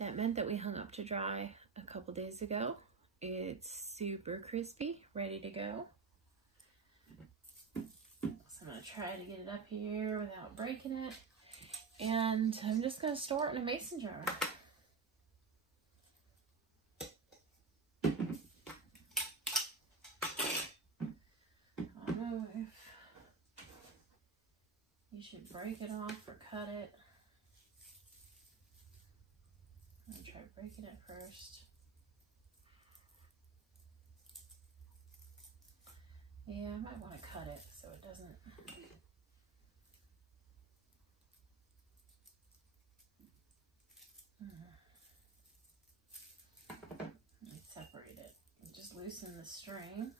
that mint that we hung up to dry a couple days ago. It's super crispy, ready to go. So I'm gonna try to get it up here without breaking it. And I'm just gonna store it in a mason jar. I don't know if you should break it off or cut it. I'm gonna try breaking it first. Yeah, I might want to cut it so it doesn't. Separate it and just loosen the string.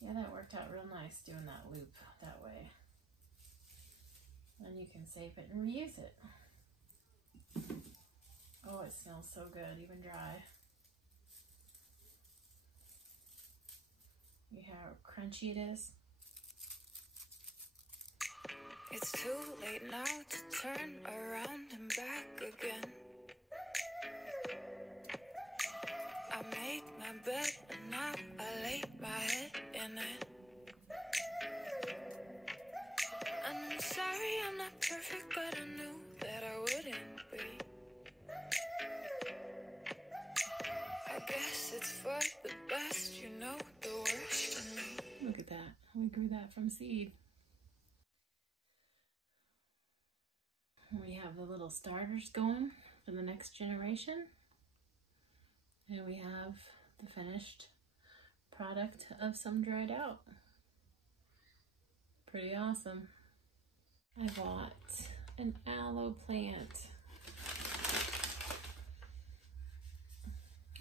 Yeah, that worked out real nice doing that loop that way. Then you can save it and reuse it. Oh, it smells so good, even dry. You hear how crunchy it is? It's too late now to turn around and back again. I made my bed and now I lay my head in it. And I'm sorry I'm not perfect, but I knew that I wouldn't be. I guess it's for the best, you know the worst in me. Look at that. We grew that from seed. We have the little starters going for the next generation. And we have the finished product of some dried out. Pretty awesome. I bought an aloe plant.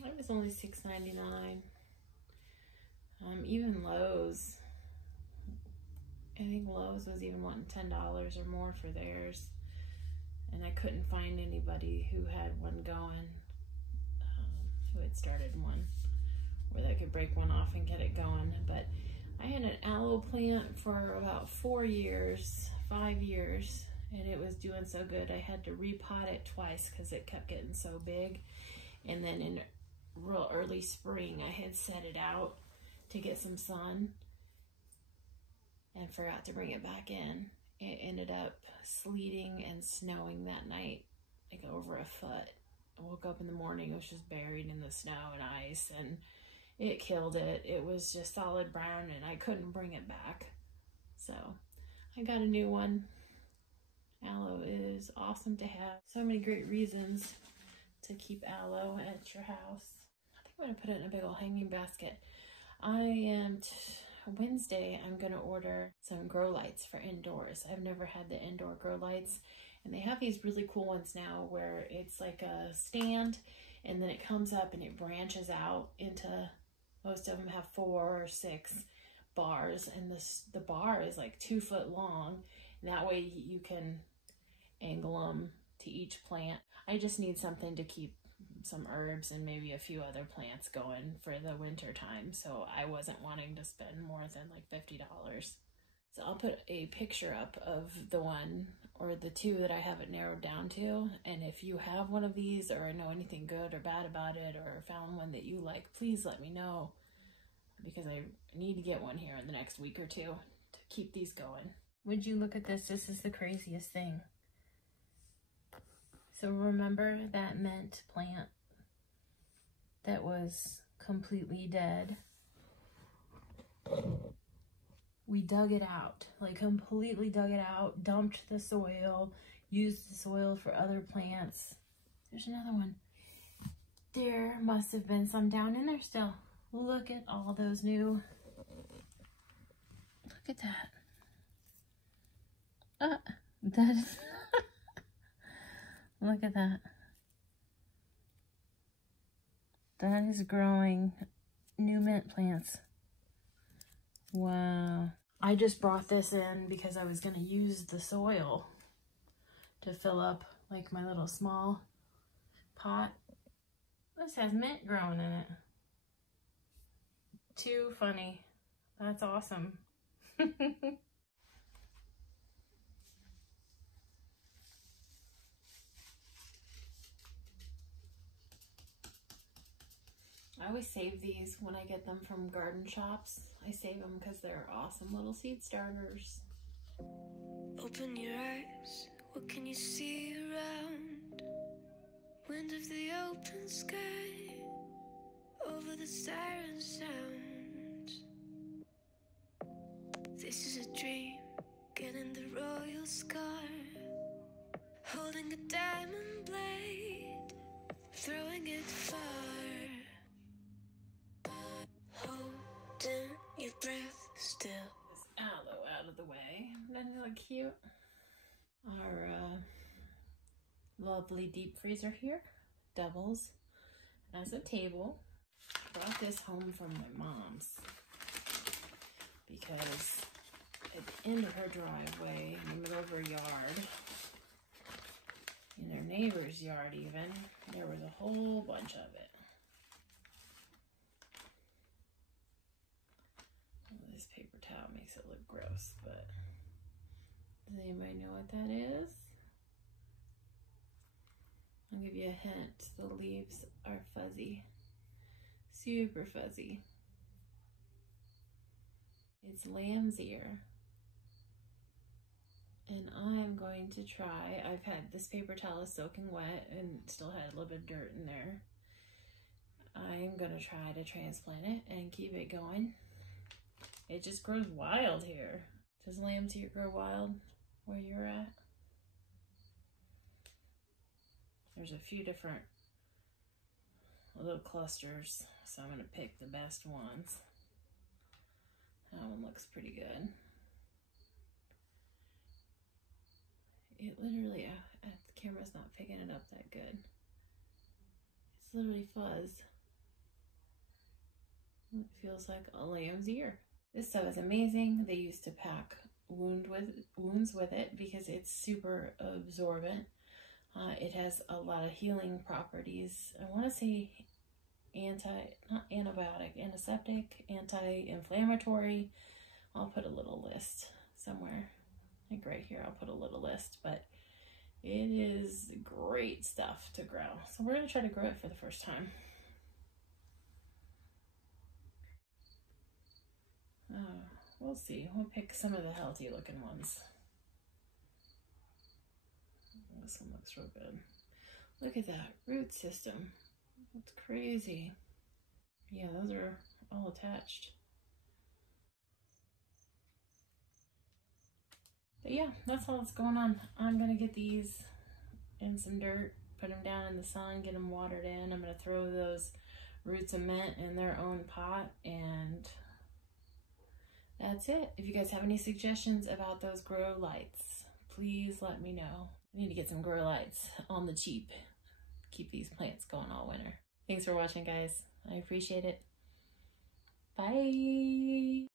It was only $6.99. Even Lowe's, I think Lowe's was even wanting $10 or more for theirs. And I couldn't find anybody who had one going. Who had started one where they could break one off and get it going. But I had an aloe plant for about 4 years, 5 years, and it was doing so good. I had to repot it twice because it kept getting so big. And then in real early spring, I had set it out to get some sun and forgot to bring it back in. It ended up sleeting and snowing that night, like over a foot. I woke up in the morning, it was just buried in the snow and ice, and it killed it. It was just solid brown, and I couldn't bring it back. So I got a new one. Aloe is awesome to have. So many great reasons to keep aloe at your house. I think I'm gonna put it in a big old hanging basket. Wednesday, I'm gonna order some grow lights for indoors. I've never had the indoor grow lights. And they have these really cool ones now where it's like a stand and then it comes up and it branches out into, most of them have 4 or 6 bars, and the bar is like 2 foot long. And that way you can angle them to each plant. I just need something to keep some herbs and maybe a few other plants going for the winter time. So I wasn't wanting to spend more than like $50. So I'll put a picture up of the one or the 2 that I have it narrowed down to. And if you have one of these or know anything good or bad about it or found one that you like, please let me know, because I need to get one here in the next week or 2 to keep these going. Would you look at this? This is the craziest thing. So remember that mint plant that was completely dead? We dug it out, like completely dug it out, dumped the soil, used the soil for other plants. There's another one. There must have been some down in there still. Look at all those new, look at that. That is, look at that. That is growing new mint plants. Wow. I just brought this in because I was going to use the soil to fill up like my little small pot. This has mint growing in it. Too funny. That's awesome. I always save these when I get them from garden shops. I save them because they're awesome little seed starters. Open your eyes, what can you see around? Wind of the open sky, over the siren sounds. This is a dream, getting the royal scar, holding a diamond blade, throwing it far, holding your breath still. This aloe out of the way. Doesn't it look cute? Our lovely deep freezer here doubles as a table. Brought this home from my mom's because at the end of her driveway, in the middle of her yard, in their neighbor's yard even, there was a whole bunch of it. Well, this paper towel makes it look gross, but does anybody know what that is? I'll give you a hint. The leaves are fuzzy. Super fuzzy. It's lamb's ear. And I'm going to try, I've had this paper towel is soaking wet and still had a little bit of dirt in there. I'm gonna try to transplant it and keep it going. It just grows wild here. Does lamb's ear grow wild where you're at? There's a few different little clusters, so I'm gonna pick the best ones. That one looks pretty good. It literally, the camera's not picking it up that good. It's literally fuzz. It feels like a lamb's ear. This stuff is amazing. They used to pack wounds with it because it's super absorbent. It has a lot of healing properties. I want to say not antibiotic, antiseptic, anti-inflammatory. I'll put a little list somewhere. I think right here I'll put a little list, but it is great stuff to grow. So we're going to try to grow it for the first time. We'll see. We'll pick some of the healthy looking ones. This one looks real good. Look at that root system. That's crazy. Yeah, those are all attached. But yeah, that's all that's going on. I'm gonna get these in some dirt, put them down in the sun, get them watered in. I'm gonna throw those roots of mint in their own pot, and that's it. If you guys have any suggestions about those grow lights, please let me know. I need to get some grow lights on the cheap. Keep these plants going all winter. Thanks for watching, guys. I appreciate it. Bye.